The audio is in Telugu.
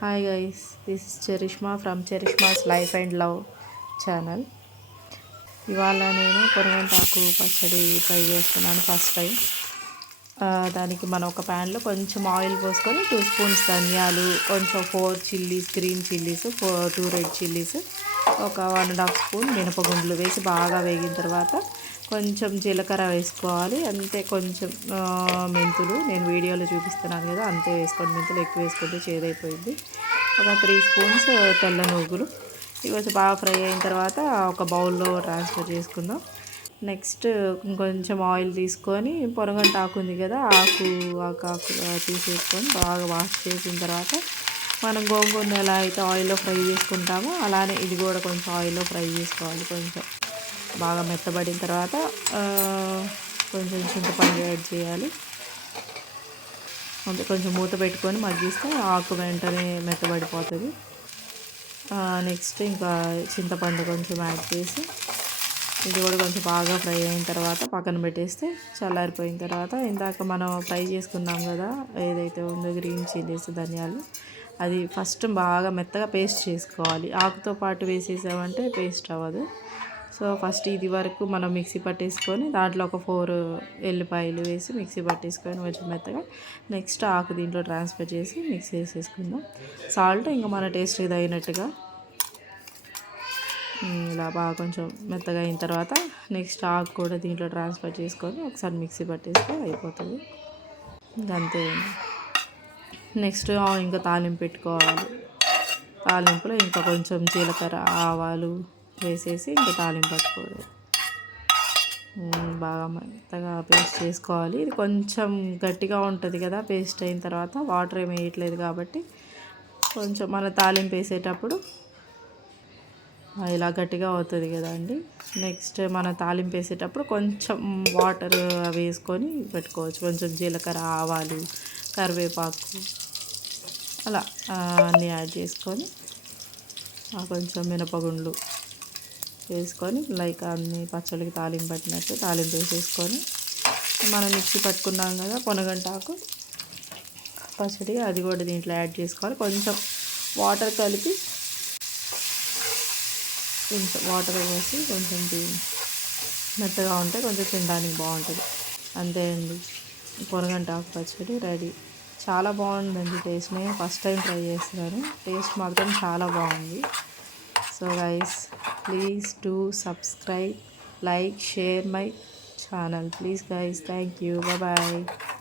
Hi guys, this is Charishma from Charishma's life and love channel. ఇవాళ నేను పొరగంటాకు పచ్చడి ట్రై చేస్తున్నాను ఫస్ట్ టైం. దానికి మనం ఒక ప్యాన్లో కొంచెం ఆయిల్ పోసుకొని 2 స్పూన్స్ ధనియాలు, కొంచెం 4 chillies, green chillies, 2 red chillies, ఒక 1.5 స్పూన్ మినపగుండ్లు వేసి బాగా వేగిన తర్వాత కొంచెం జీలకర్ర వేసుకోవాలి. అంతే, కొంచెం మెంతులు, నేను వీడియోలో చూపిస్తున్నాను కదా, అంతే వేసుకోండి. మెంతులు ఎక్కువ వేసుకుంటే చేదైపోయింది. ఒక 3 స్పూన్స్ తెల్ల నువ్వులు. ఇవి కొంచెం బాగా ఫ్రై అయిన తర్వాత ఒక బౌల్లో ట్రాన్స్ఫర్ చేసుకుందాం. నెక్స్ట్ ఇంకొంచెం ఆయిల్ తీసుకొని పొరగంటాకు ఉంది కదా, ఆకు తీసేసుకొని బాగా వాష్ చేసిన తర్వాత మనం గోంగూరను ఎలా అయితే ఆయిల్లో ఫ్రై చేసుకుంటామో అలానే ఇది కూడా కొంచెం ఆయిల్లో ఫ్రై చేసుకోవాలి. కొంచెం బాగా మెత్తబడిన తర్వాత కొంచెం చింతపండు యాడ్ చేయాలి. అంటే కొంచెం మూత పెట్టుకొని మగ్గిస్తే ఆకు వెంటనే మెత్తబడిపోతుంది. నెక్స్ట్ ఇంకా చింతపండు కొంచెం యాడ్ చేసి ఇది కూడా కొంచెం బాగా ఫ్రై అయిన తర్వాత పక్కన పెట్టేస్తే చల్లారిపోయిన తర్వాత ఇందాక మనం ఫ్రై చేసుకున్నాం కదా, ఏదైతే ఉందో గ్రీన్ చిల్లీస్, ధనియాలు, అది ఫస్ట్ బాగా మెత్తగా పేస్ట్ చేసుకోవాలి. ఆకుతో పాటు వేసేసామంటే పేస్ట్ అవ్వదు. సో ఫస్ట్ ఇది వరకు మనం మిక్సీ పట్టేసుకొని దాంట్లో ఒక 4 ఎల్లిపాయలు వేసి మిక్సీ పట్టేసుకొని కొంచెం మెత్తగా నెక్స్ట్ ఆకు దీంట్లో ట్రాన్స్ఫర్ చేసి మిక్స్ చేసేసుకుందాం. సాల్ట్ ఇంకా మన టేస్ట్కి తగినట్టుగా. ఇలా బాగా కొంచెం మెత్తగా అయిన తర్వాత నెక్స్ట్ ఆకు కూడా దీంట్లో ట్రాన్స్ఫర్ చేసుకొని ఒకసారి మిక్సీ పట్టేస్తే అయిపోతుంది. ఇంకంతే. నెక్స్ట్ ఇంకా తాలింపు పెట్టుకోవాలి. తాలింపులో ఇంకా కొంచెం జీలకర్ర, ఆవాలు వేసేసి ఇంకా తాలింపు పట్టుకోవాలి. బాగా మెత్తగా పేస్ట్ చేసుకోవాలి. ఇది కొంచెం గట్టిగా ఉంటుంది కదా పేస్ట్ అయిన తర్వాత, వాటర్ ఏమి వేయట్లేదు కాబట్టి కొంచెం మన తాలింపు వేసేటప్పుడు ఇలా గట్టిగా అవుతుంది కదా అండి. నెక్స్ట్ మన తాలింపు వేసేటప్పుడు కొంచెం వాటర్ వేసుకొని పెట్టుకోవచ్చు. కొంచెం జీలకర్ర, ఆవాలు, కరివేపాకు అలా అన్నీ యాడ్ చేసుకొని కొంచెం మినపగుండ్లు వేసుకొని లైక్ అన్ని పచ్చడికి తాలింపు పట్టినట్టు తాలింపు వేసేసుకొని మనం మిక్సీ పట్టుకున్నాం కదా పొనగంటాకు పచ్చడి, అది కూడా దీంట్లో యాడ్ చేసుకోవాలి. కొంచెం వాటర్ కలిపి కొంచెం వాటర్ వేసి కొంచెం మెత్తగా ఉంటే కొంచెం తినడానికి బాగుంటుంది. అంతే అండి, పొనగంటాకు పచ్చడి రెడీ. చాలా బాగుందండి టేస్ట్. నేను ఫస్ట్ టైం ట్రై చేస్తున్నాను. టేస్ట్ మాత్రం చాలా బాగుంది. So guys, please do subscribe, like, share my channel please guys. Thank you. Bye bye.